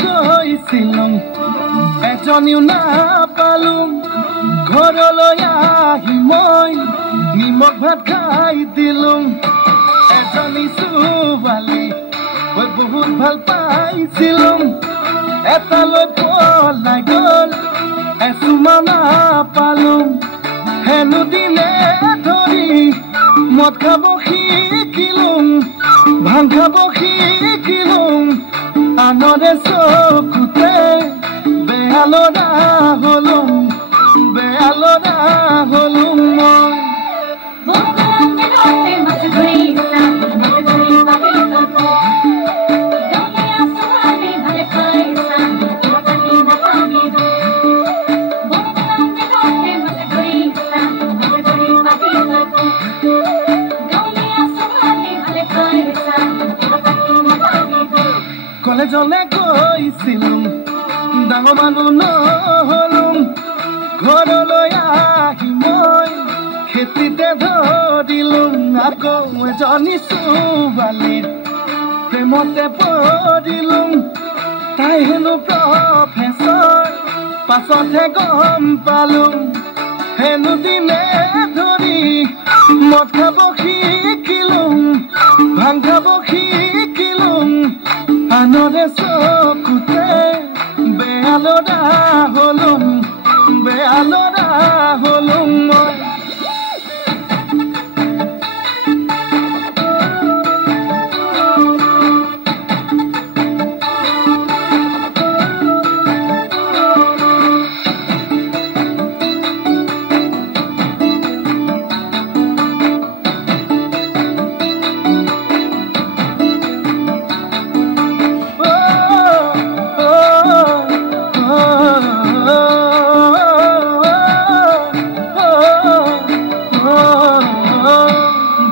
গৈছিলো এজনীও নাপালো ঘৰলৈ আহি মই নিমখ ভাত খাই দিলো এজনী ছোৱালী মই বহুত ভাল পাইছিলো এটালৈ পলাই গ'ল এচুমা নাপালো হেনো দিনে ধৰি মদ খাব শিকিলো ভাং খাব শিকিলো আনৰে চকুতে বেয়া ল'ৰা হলো মই কলেজলে গৈছিলো ডাঙৰ মানুহ নহলো ঘৰলৈ আহি মই খেতিতে ধৰিলো আকৌ এজনী ছোৱালীৰ প্ৰেমতে পৰিলো তাই হেনো প্ৰফেচৰ পাছতহে গম পালো হেনো দিনে ধৰি মদ খাব শিকিলো ভাং খাব শিকিলো আনৰে চকুতে বেয়া ল'ৰা হলো মই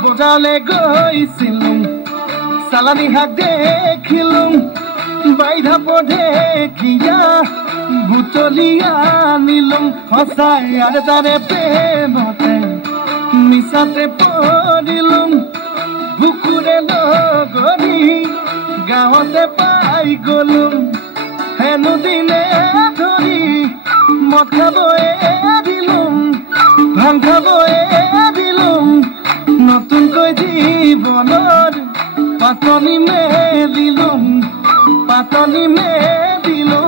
বজাৰলে গৈছিলো চালানী শাক দেখিলো বাইধা পঢেকিয়া বুটলি আনিলো সঁচাই আৰু তাৰে প্ৰেমতে মিছাতে পৰিলো বুকুৰে লগৰি গাঁৱতে পাই গলো হেনো দিনে ধৰি মদ খাব এৰিলো ভাং খাব এৰিলো নতুনকৈ জীৱনৰ পাতনি মেলিলো